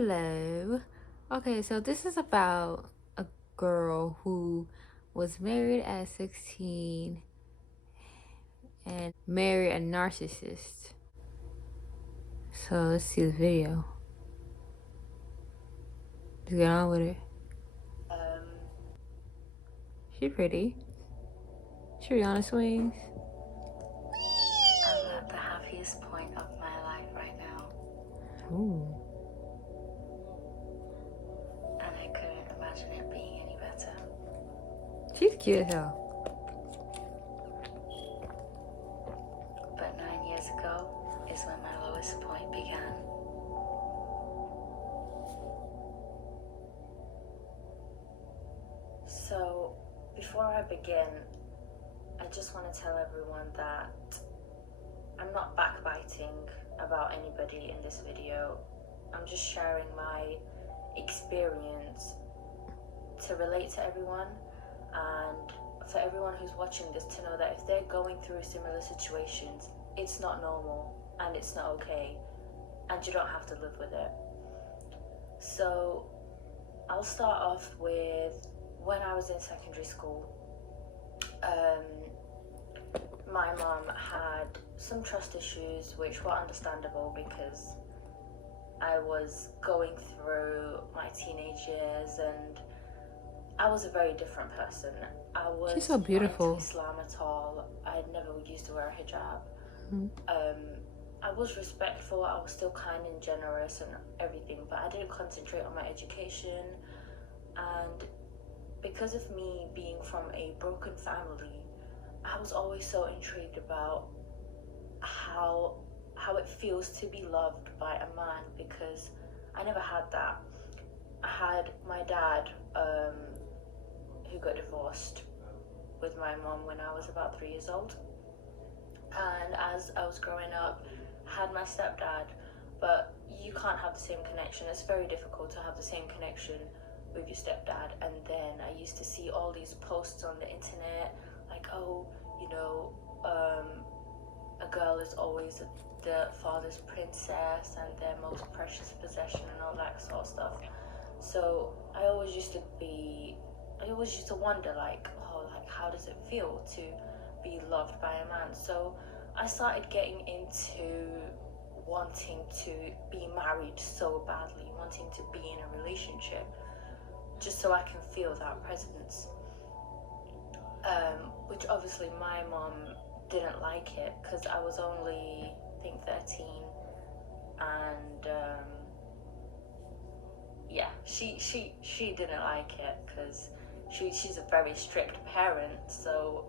Hello. Okay, so this is about a girl who was married at 16 and married a narcissist. So let's see the video. Let's get on with it. She pretty. She really on the swings. I'm at the happiest point of my life right now. Ooh. And I couldn't imagine it being any better. She's cute as hell. But 9 years ago is when my lowest point began. So, before I begin, I just want to tell everyone that I'm not backbiting about anybody in this video. I'm just sharing my experience to relate to everyone, and for everyone who's watching this to know that if they're going through similar situations, it's not normal and it's not okay, and you don't have to live with it. So I'll start off with when I was in secondary school. My mom had some trust issues, which were understandable because I was going through my teenage years and I was a very different person. She's so beautiful. Not into Islam at all. I had never used to wear a hijab. I was respectful. I was still kind and generous and everything, but I didn't concentrate on my education. And because of me being from a broken family, I was always so intrigued about how it feels to be loved by a man, because I never had that. I had my dad who got divorced with my mom when I was about 3 years old, and as I was growing up, I had my stepdad, but you can't have the same connection. It's very difficult to have the same connection with your stepdad. And then I used to see all these posts on the internet like, oh, you know, a girl is always the father's princess and their most precious possession and all that sort of stuff. So I always used to wonder, like, oh, like, how does it feel to be loved by a man? So I started getting into wanting to be married so badly, wanting to be in a relationship, just so I can feel that presence. Which obviously my mom didn't like it, because I was only, I think, 13, and yeah, she didn't like it because she's a very strict parent. So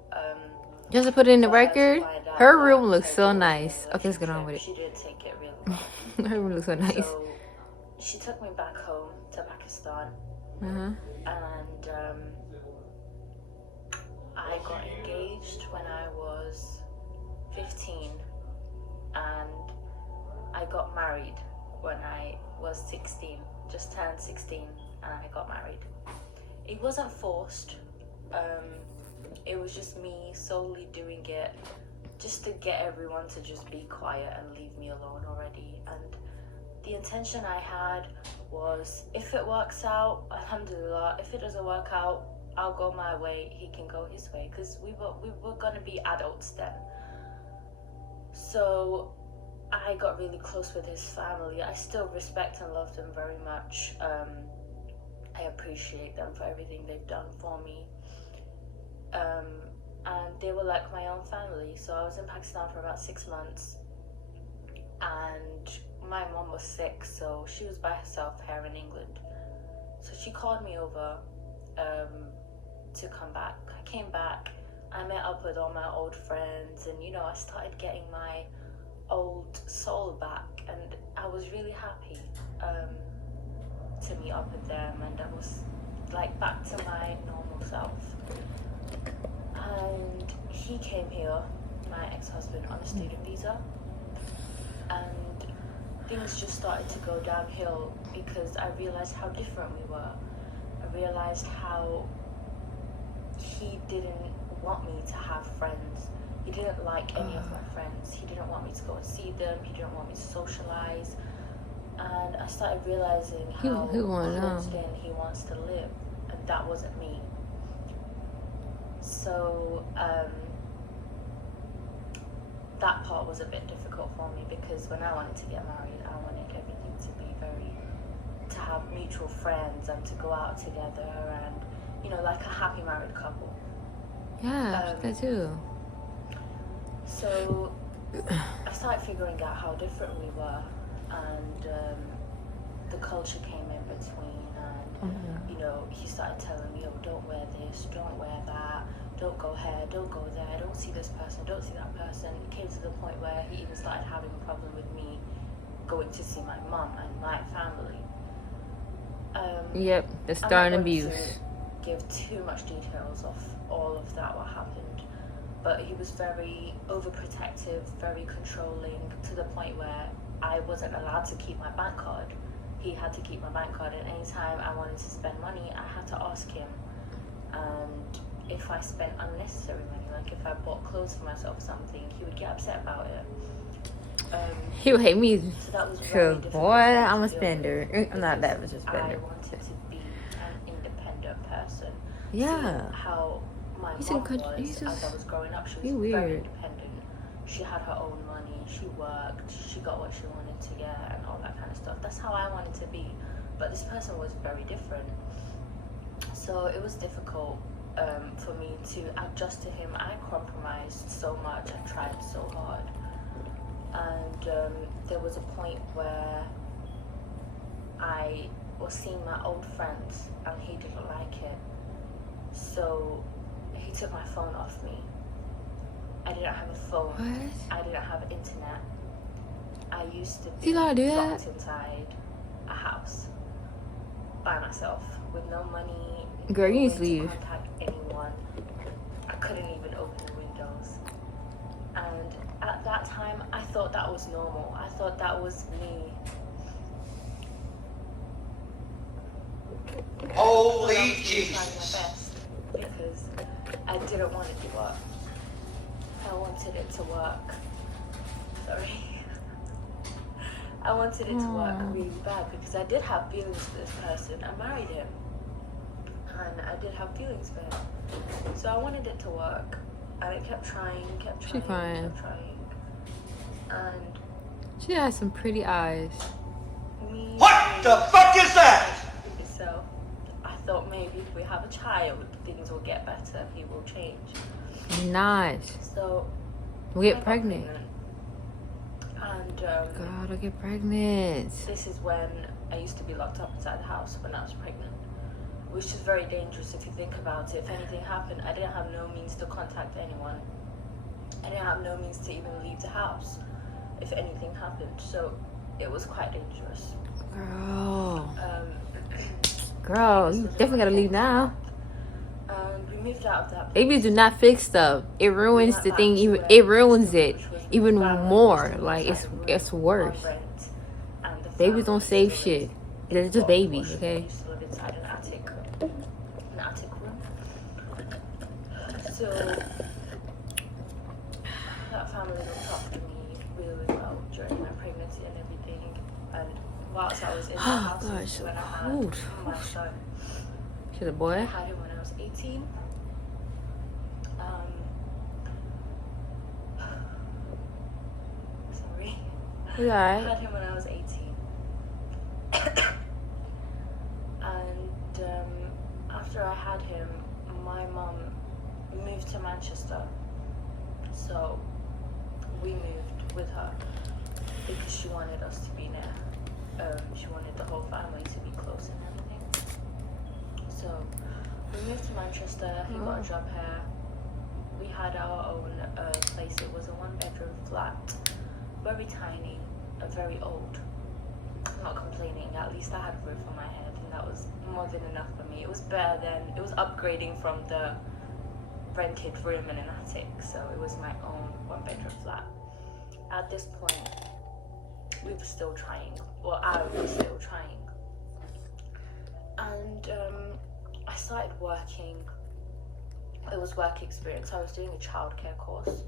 Just to put it in the record, her room looks so nice. Okay, let's get on with it. She didn't take it really well. Her room looks so nice. So she took me back home to Pakistan, and I got engaged when I was 15, and I got married when I was 16, just turned 16, and I got married. It wasn't forced. It was just me solely doing it just to get everyone to just be quiet and leave me alone already. And the intention I had was, if it works out, alhamdulillah. If it doesn't work out, I'll go my way, he can go his way, because we were gonna be adults then. So I got really close with his family. I still respect and love them very much. I appreciate them for everything they've done for me. And they were like my own family. So I was in Pakistan for about 6 months, and my mom was sick, so she was by herself here in England. So she called me over to come back. I came back, I met up with all my old friends, and you know, I started getting my old soul back, and I was really happy to meet up with them, and I was like back to my normal self. And he came here, my ex-husband, on a student visa, and things just started to go downhill because I realized how different we were. I realized how he didn't want me to have friends. He didn't like any of my friends. He didn't want me to go and see them. He didn't want me to socialize. And I started realizing He how wanted closed in he wants to live, and that wasn't me. So that part was a bit difficult for me, because when I wanted to get married, I wanted everything to be to have mutual friends and to go out together and, you know, like a happy married couple. Yeah, that too. So I started figuring out how different we were, and the culture came in between, and you know, he started telling me, oh, don't wear this, don't wear that, don't go here, don't go there, don't see this person, don't see that person. It came to the point where he even started having a problem with me going to see my mum and my family. Yep, the starting abuse. Give too much details of all of that, what happened, but he was very overprotective, very controlling, to the point where I wasn't allowed to keep my bank card. He had to keep my bank card, and anytime I wanted to spend money, I had to ask him. And if I spent unnecessary money, like if I bought clothes for myself or something, he would get upset about it. He would hate me. So that was very difficult. Boy, I'm a spender. I'm not that much a spender. I wanted to be an independent person. Yeah. See how my mom was as I was growing up. She was very independent. She had her own money. She worked. She got what she wanted to get and all that kind of stuff. That's how I wanted to be. But this person was very different. So it was difficult for me to adjust to him. I compromised so much. I tried so hard. And there was a point where I was seeing my old friends and he didn't like it. So he took my phone off me. I didn't have a phone. What? I didn't have internet. I used to be locked inside a house by myself with no money. Girl, you need to leave. leave. Contact anyone. I couldn't even open the windows. And at that time, I thought that was normal. I thought that was me. Holy Jesus! Trying my best, because I didn't want it to work. I wanted it to work. Sorry. I wanted it to work really bad, because I did have feelings for this person. I married him, and I did have feelings for him. So I wanted it to work, and I kept trying. And she has some pretty eyes. What the fuck is that? So I thought maybe if we have a child, things will get better. He will change. Nice. So we'll get pregnant. And God, I'll get pregnant. This is when I used to be locked up inside the house when I was pregnant, which is very dangerous if you think about it. If anything happened, I didn't have no means to contact anyone. I didn't have no means to even leave the house if anything happened. So it was quite dangerous. Girl, you definitely gotta leave now. We moved out of that place. Babies do not fix stuff. It ruins the thing. It ruins it even more. Like it's worse. Babies don't save shit. They're just babies, okay? used to live inside an attic room. So that family looked after me really well during my pregnancy and everything. And whilst I was in the house, when I had my son, she's a boy. I had him when I was 18. Sorry. You alright? I had him when I was 18. And after I had him, my mom moved to Manchester. So we moved with her because she wanted us to be near. She wanted the whole family to be close and everything. So we moved to Manchester. He got a job here. We had our own place. It was a 1-bedroom flat, very tiny, very old. I'm not complaining. At least I had a roof on my head, and that was more than enough for me. It was better than, it was upgrading from the rented room in an attic. So it was my own 1-bedroom flat. At this point, we were still trying. Well, I was still trying. And I started working. It was work experience. I was doing a childcare course.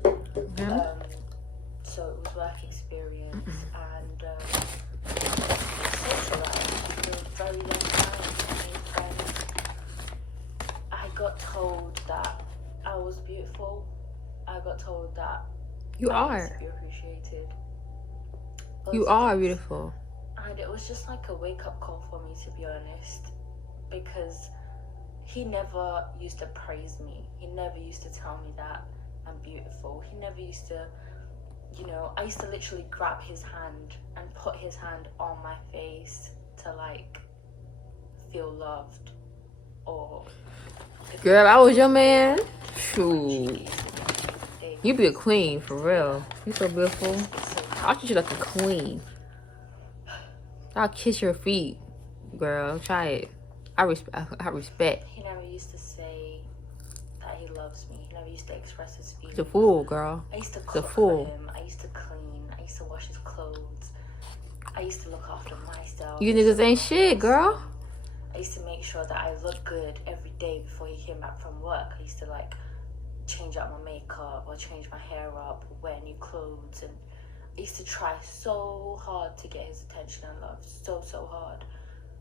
So it was work experience, and socialized for a very long time. I made friends. I got told that I was beautiful. I got told that You I needed are. to be appreciated. You Loads of are things. beautiful. And it was just like a wake-up call for me, to be honest, because he never used to praise me. He never used to tell me that I'm beautiful. He never used to, you know, I used to literally grab his hand and put his hand on my face to like feel loved. Or Girl, if I was your man, shoot, you be a queen for real. You so beautiful. I'll treat you like a queen. I'll kiss your feet, girl. Try it. I respect. He never used to say that he loves me. He never used to express his feelings. He's a fool, girl. I used to He's a cook fool. for him. I used to clean. I used to wash his clothes. I used to look after myself. You niggas ain't shit, girl. I used to make sure that I looked good every day before he came back from work. I used to like change out my makeup or change my hair up, wear new clothes, and I used to try so hard to get his attention and love, so hard.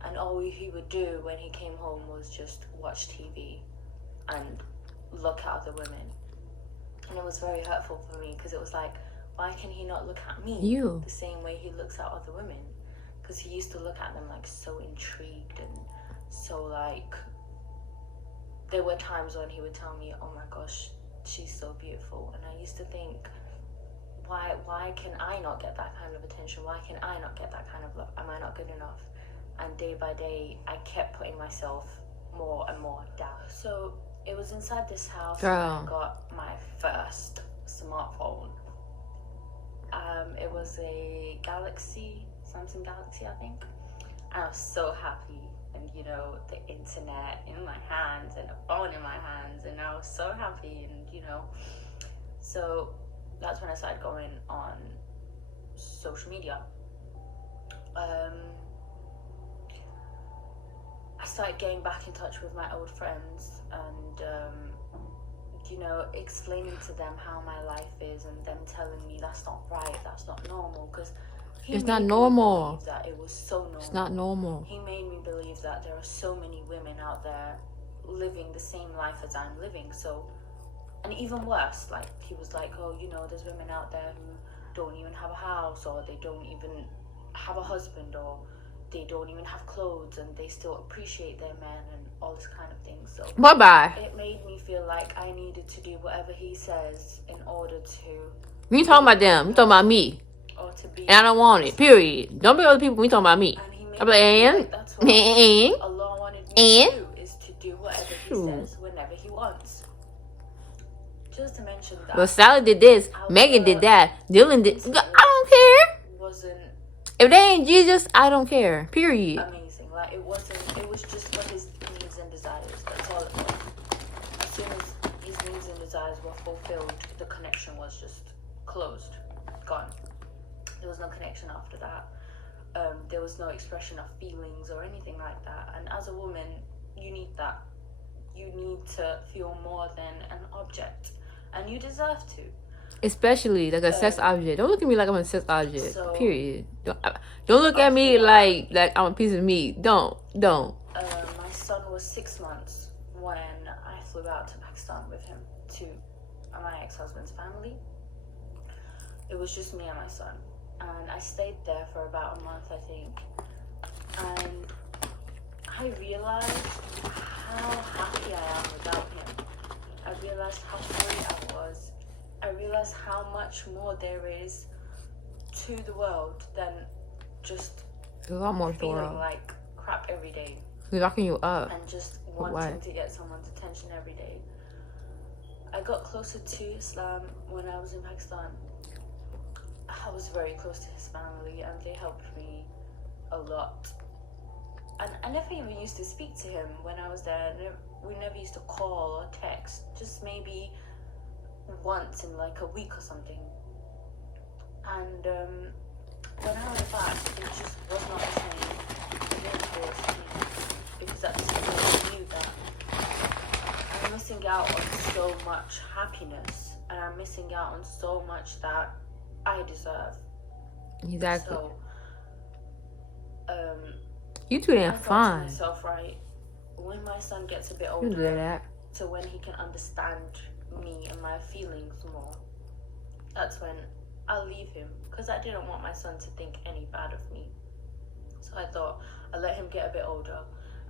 And all he would do when he came home was just watch TV and look at other women. And it was very hurtful for me because it was like, why can he not look at me the same way he looks at other women? Because he used to look at them like so intrigued and so like, there were times when he would tell me, oh my gosh, she's so beautiful. And I used to think, why can I not get that kind of attention? Why can I not get that kind of love? Am I not good enough? And day by day, I kept putting myself more and more down. So it was inside this house when I got my first smartphone. It was a Samsung Galaxy, I think. And I was so happy. And you know, the internet in my hands and a phone in my hands, and I was so happy. And you know, so that's when I started going on social media. I started getting back in touch with my old friends and you know, explaining to them how my life is, and them telling me that's not right, that's not normal, because it's not normal. That it was so normal. It's not normal. He made me believe that there are so many women out there living the same life as I'm living. So, and even worse, like he was like, oh, you know, there's women out there who don't even have a house, or they don't even have a husband, or they don't even have clothes, and they still appreciate their men and all this kind of thing. So bye-bye. It made me feel like I needed to do whatever he says in order to. We ain't talking about them. We talking about me. Or to be. And I don't want it. Period. Don't be other people. We talking about me. I'm like, and that's what Allah wanted me to do, is to do whatever he says whenever he wants. Just to mention that. Well, Sally did this. Megan did that. Dylan did. I don't care. If they ain't Jesus, I don't care. Period. Amazing. Like it was just for his needs and desires. That's all it was. As soon as his needs and desires were fulfilled, the connection was just closed, gone. There was no connection after that. There was no expression of feelings or anything like that. And as a woman, you need that. You need to feel more than an object, and you deserve to. Especially like a sex object. Don't look at me like I'm a sex object. Period. Don't look at me like I'm a piece of meat. Don't. My son was 6 months when I flew out to Pakistan with him to my ex-husband's family. It was just me and my son, and I stayed there for about a month, I think. And I realized how happy I am without him. I realized how free I was. I realized how much more there is to the world than just there's a lot more feeling like crap every day. He's locking you up. And just wanting to get someone's attention every day. I got closer to Islam when I was in Pakistan. I was very close to his family, and they helped me a lot. And I never even used to speak to him when I was there. We never used to call or text. Just maybe once in like a week or something. And when I went back, it just was not the same. It didn't feel the same, because at this point I knew that I'm missing out on so much happiness, and I'm missing out on so much that I deserve. Exactly. So You two damn I thought to fine. myself, right, when my son gets a bit You do older, that. to when he can understand me and my feelings more, that's when I'll leave him, because I didn't want my son to think any bad of me. So I thought I'll let him get a bit older,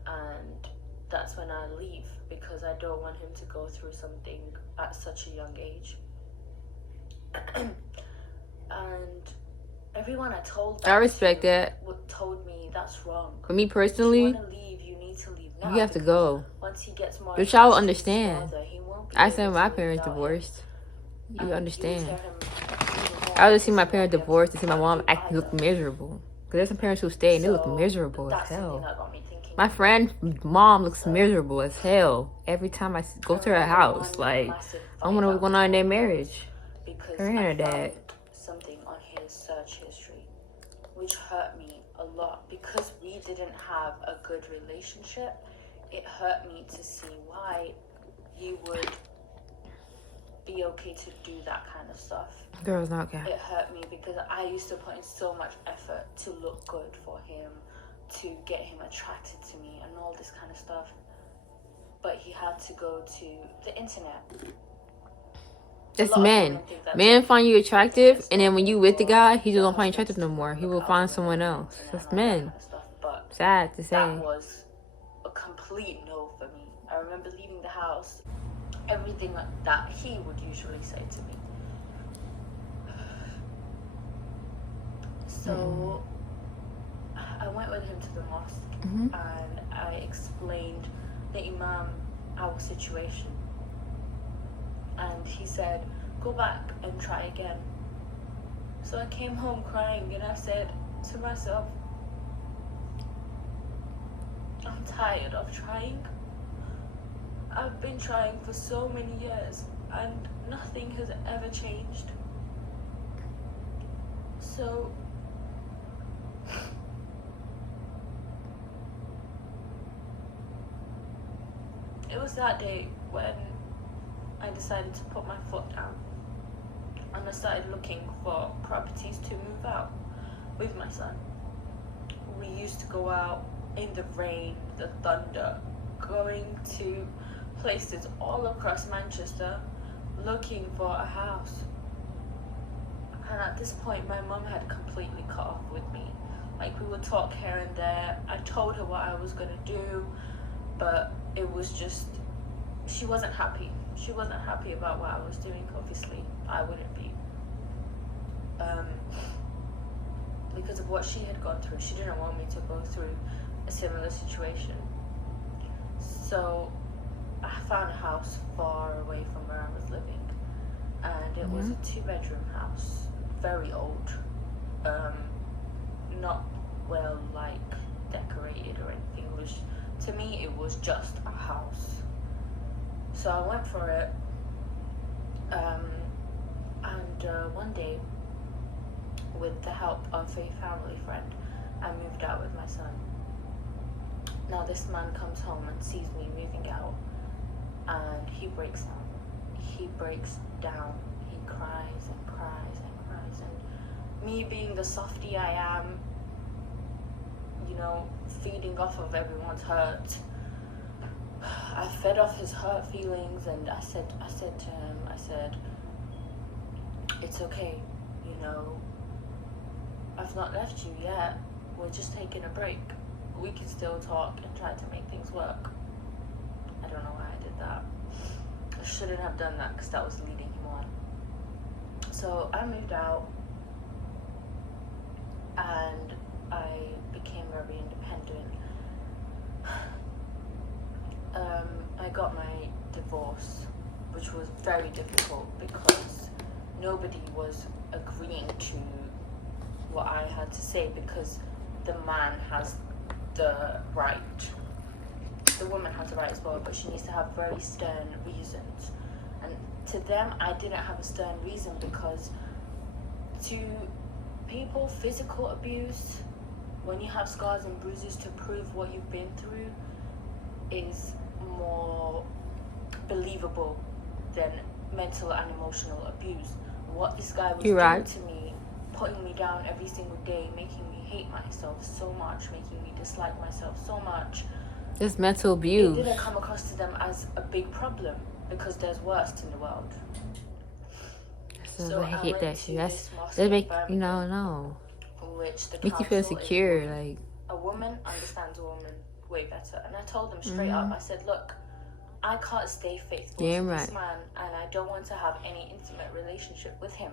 and that's when I leave, because I don't want him to go through something at such a young age. And everyone I told that I respect to that. told me that's wrong. For me personally, if you want to leave, you need to leave now. You have to go. Once he gets more Which I will attached to his understand. father, he won't be I able said to my live parents without divorced. him. You And you will understand. tear him even more I would see my because he parents won't be able divorced to and see my love mom you acting look either. miserable. Because there's some parents who stay and they look So miserable as that's something hell. that got me thinking. My friend's mom looks miserable as hell every time I go to her house. Like, I wonder what's going on in their marriage. Because Her and her I dad. found something on his search history which hurt me a lot, because we didn't have a good relationship. It hurt me to see why he would be okay to do that kind of stuff. Girls not okay. It hurt me because I used to put in so much effort to look good for him, to get him attracted to me and all this kind of stuff. But he had to go to the internet. It's men. Men find you attractive, and then when you with the guy, he just don't find you attractive no more. He will find someone else. That's men. Sad to say. That was a complete no for me. I remember leaving the house, everything that he would usually say to me. So I went with him to the mosque, and I explained the imam our situation. And he said, go back and try again. So I came home crying, and I said to myself, I'm tired of trying. I've been trying for so many years and nothing has ever changed. So it was that day when I decided to put my foot down, and I started looking for properties to move out with my son. We used to go out in the rain, the thunder, going to places all across Manchester looking for a house. And at this point, my mum had completely cut off with me. Like, we would talk here and there. I told her what I was gonna do, but it was just, she wasn't happy. She wasn't happy about what I was doing. Obviously, I wouldn't be. Because of what she had gone through, she didn't want me to go through a similar situation. So I found a house far away from where I was living, and it was a 2-bedroom house, very old, not well decorated or anything. It was, to me, it was just a house. So I went for it, and one day, with the help of a family friend, I moved out with my son. Now this man comes home and sees me moving out, and he breaks down. He breaks down. He cries and cries and cries. And me being the softie I am, feeding off of everyone's hurt, I fed off his hurt feelings, and I said to him, it's okay, I've not left you yet. We're just taking a break. We can still talk and try to make things work. I don't know why I did that. I shouldn't have done that, because that was leading him on. So I moved out, and I became very independent. I got my divorce, which was very difficult because nobody was agreeing to what I had to say, because the man has the right. The woman has the right as well, but she needs to have very stern reasons. And to them, I didn't have a stern reason, because to people, physical abuse, when you have scars and bruises, to prove what you've been through is more believable than mental and emotional abuse. What this guy was doing to me, putting me down every single day, making me hate myself so much, making me dislike myself so much. It's mental It abuse. didn't come across to them as a big problem because there's worse in the world. So I hate that shit. That's make no. Which the Make you feel council secure, is like a woman understands a woman way better. And I told them straight up, I said, look, I can't stay faithful to this man, and I don't want to have any intimate relationship with him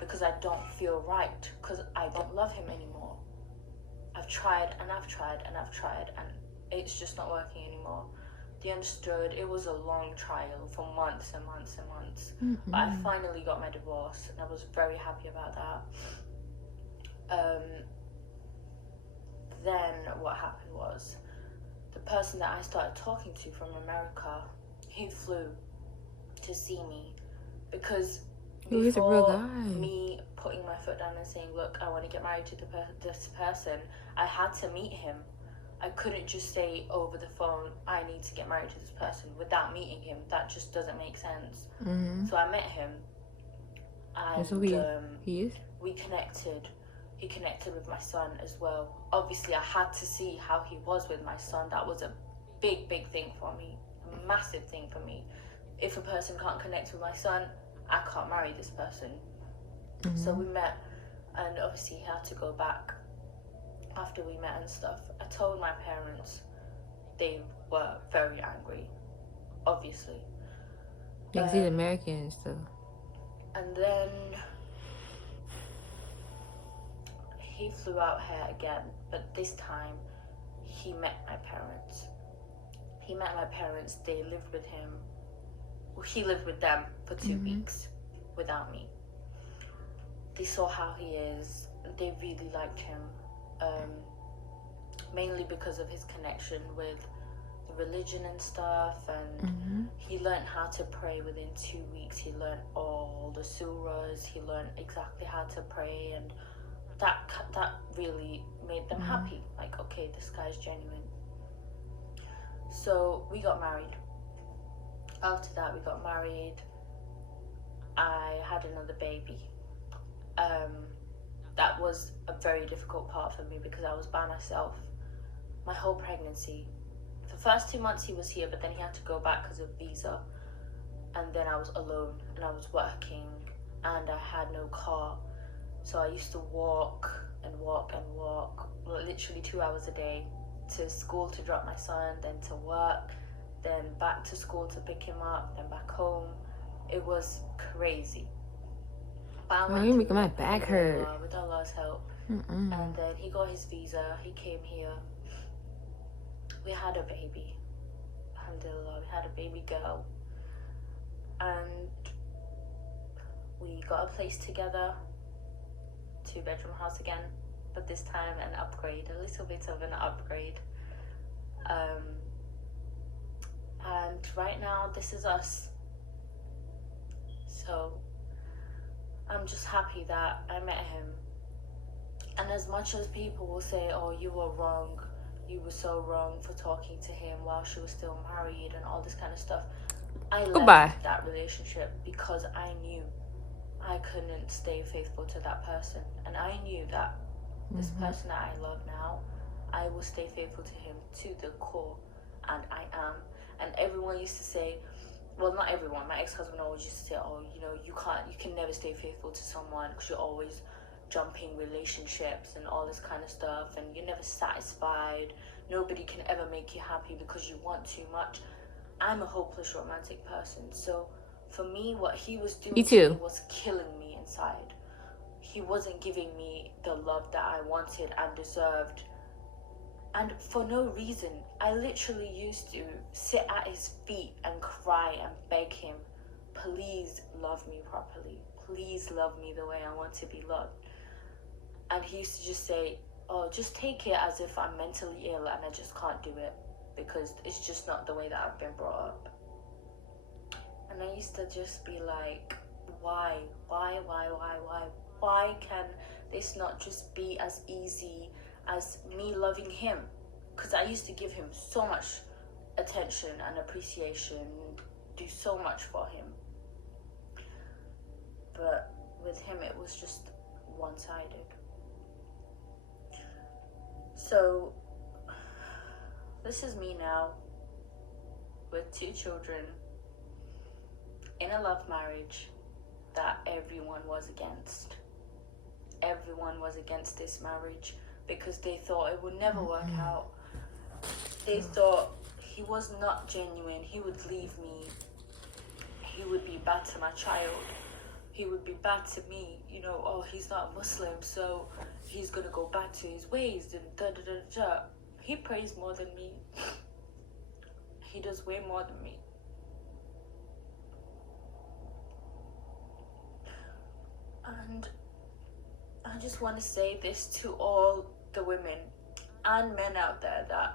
because I don't feel right, because I don't love him anymore. I've tried and I've tried and I've tried, and it's just not working anymore. They understood. It was a long trial for months and months and months. But I finally got my divorce, and I was very happy about that. Then what happened was, the person that I started talking to from America, he flew to see me because before me putting my foot down and saying, look, I want to get married to this person, I had to meet him. I couldn't just say over the phone, I need to get married to this person without meeting him. That just doesn't make sense. So I met him, and we connected. He connected with my son as well. Obviously, I had to see how he was with my son. That was a big thing for me, a massive thing for me. If a person can't connect with my son, I can't marry this person. So we met, and obviously he had to go back after we met and stuff. I told my parents. They were very angry, obviously. Because he's American and stuff. And then he flew out here again, but this time he met my parents. They lived with him. He lived with them for 2 weeks without me. They saw how he is. They really liked him, mainly because of his connection with the religion and stuff. And he learned how to pray within 2 weeks. He learned all the surahs. He learned exactly how to pray, and that really made them happy. Like, okay, this guy's genuine. So we got married. After that, we got married. I had another baby. That was a very difficult part for me because I was by myself my whole pregnancy. The first 2 months he was here, but then he had to go back because of visa. And then I was alone, and I was working, and I had no car. So I used to walk, literally 2 hours a day, to school to drop my son, then to work, then back to school to pick him up, then back home. It was crazy. You're making my back hurt. With Allah's help. And then he got his visa. He came here. We had a baby. Alhamdulillah, we had a baby girl. And we got a place together. 2-bedroom house again, but this time an upgrade, a little bit of an upgrade. And right now, this is us. So I'm just happy that I met him. And as much as people will say, oh, you were wrong, you were so wrong for talking to him while she was still married and all this kind of stuff, I left that relationship because I knew I couldn't stay faithful to that person. And I knew that this person that I love now, I will stay faithful to him to the core. And I am. And everyone used to say, well, not everyone, my ex-husband always used to say, oh, you know, you can never stay faithful to someone because you're always jumping relationships and all this kind of stuff, and you're never satisfied. Nobody can ever make you happy because you want too much. I'm a hopeless romantic person, so for me, what he was doing to me was killing me inside. He wasn't giving me the love that I wanted and deserved. And for no reason. I literally used to sit at his feet and cry and beg him, please love me properly. Please love me the way I want to be loved. And he used to just say, oh, just take it as if I'm mentally ill and I just can't do it because it's just not the way that I've been brought up. And I used to just be like, why? Why can this not just be as easy as me loving him? Because I used to give him so much attention and appreciation, do so much for him. But with him, it was just one-sided. So this is me now with 2 children in a love marriage that everyone was against. Everyone was against this marriage because they thought it would never work out. They thought he was not genuine. He would leave me. He would be bad to my child. He would be bad to me. You know, oh, he's not Muslim, so he's gonna go back to his ways. And da da da da. He prays more than me. He does way more than me. And I just want to say this to all the women and men out there, that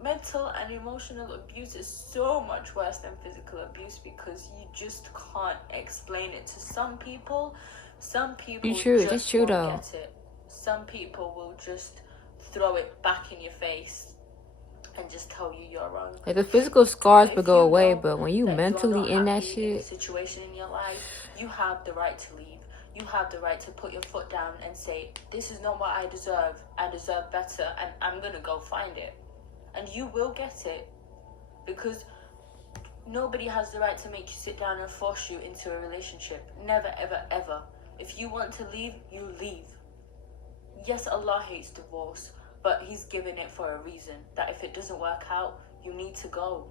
mental and emotional abuse is so much worse than physical abuse, because you just can't explain it to some people. Some people It's true. just It's true won't though. get it. Some people will just throw it back in your face and just tell you you're wrong. Like the physical scars will If go you away, know but when you that mentally you're in not that happy in a shit, situation in your life, you have the right to leave. You have the right to put your foot down and say, this is not what I deserve better, and I'm gonna go find it. And you will get it, because nobody has the right to make you sit down and force you into a relationship. Never, ever, ever. If you want to leave, you leave. Yes, Allah hates divorce, but he's given it for a reason, that if it doesn't work out, you need to go.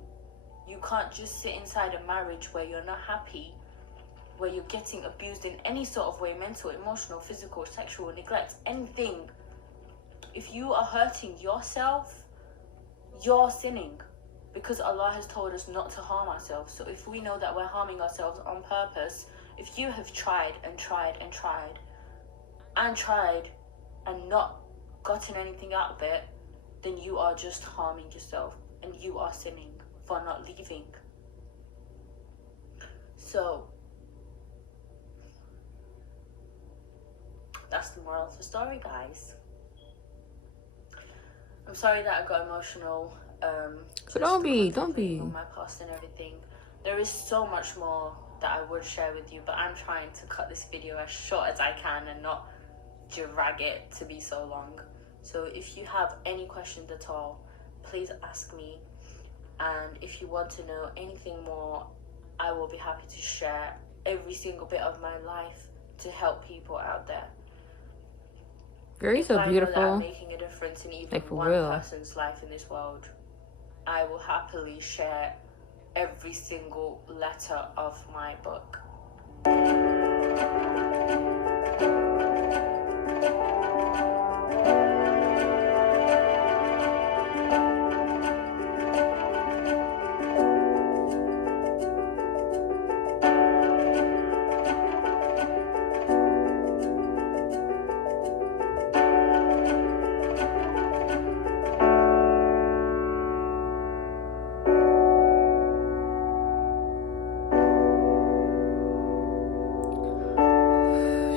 You can't just sit inside a marriage where you're not happy, where you're getting abused in any sort of way, mental, emotional, physical, sexual, neglect, anything. If you are hurting yourself, you're sinning, because Allah has told us not to harm ourselves. So if we know that we're harming ourselves on purpose, if you have tried and tried and tried and tried and not gotten anything out of it, then you are just harming yourself and you are sinning for not leaving. So that's the moral of the story, guys. I'm sorry that I got emotional. but don't be. On my past and everything. There is so much more that I would share with you, but I'm trying to cut this video as short as I can and not drag it to be so long. So if you have any questions at all, please ask me. And if you want to know anything more, I will be happy to share every single bit of my life to help people out there. Girl, you're so beautiful. I'm making a difference in even like, for one real. person's life in this world, I will happily share every single letter of my book.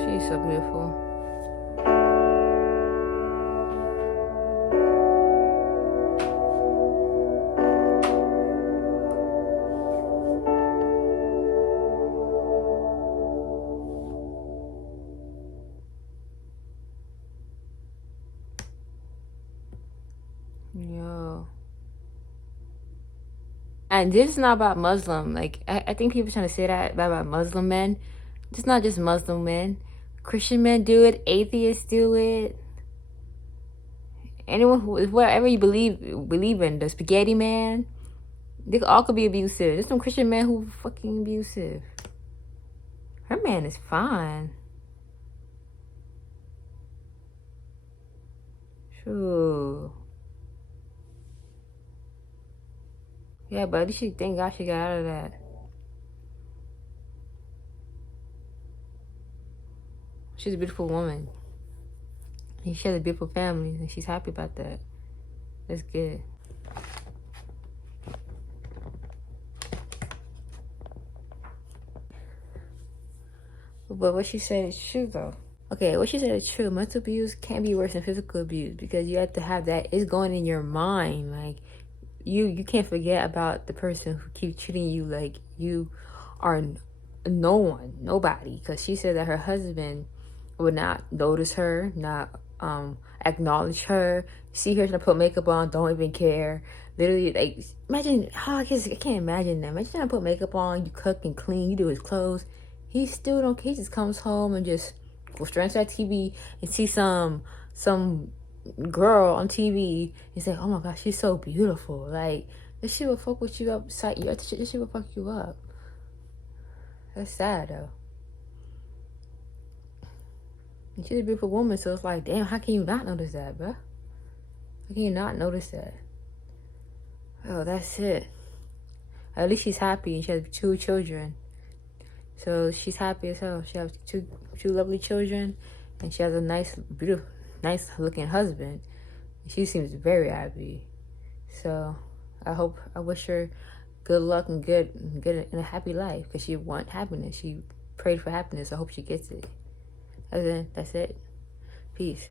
She's so beautiful. Yo. And this is not about Muslim. Like, I think people trying to say that about Muslim men. It's not just Muslim men. Christian men do it. Atheists do it. Anyone who, whatever you believe in, the spaghetti man, they all could be abusive. There's some Christian men who fucking abusive. Her man is fine. Sure. Yeah, but at least thank God she got out of that. She's a beautiful woman. And she has a beautiful family, and she's happy about that. That's good. But what she said is true, though. Okay, what she said is true. Mental abuse can't be worse than physical abuse, because you have to have that. It's going in your mind. Like, you can't forget about the person who keeps treating you like you are nobody. Because she said that her husband would not notice her, not acknowledge her. See her trying to put makeup on, don't even care. Literally, like, imagine, I can't imagine that. Imagine trying to put makeup on, you cook and clean, you do his clothes. He still don't care. He just comes home and just goes straight to that TV and see some girl on TV and say, oh my gosh, she's so beautiful. Like, this shit will fuck with you up. This shit will fuck you up. That's sad, though. And she's a beautiful woman, so it's like, damn, how can you not notice that, bro? How can you not notice that? Oh, that's it. At least she's happy, and she has 2 children. So she's happy as hell. She has two lovely children, and she has a nice, beautiful, nice looking husband. She seems very happy. So I wish her good luck and good in a happy life, because she wants happiness. She prayed for happiness. I hope she gets it. That's it. Peace.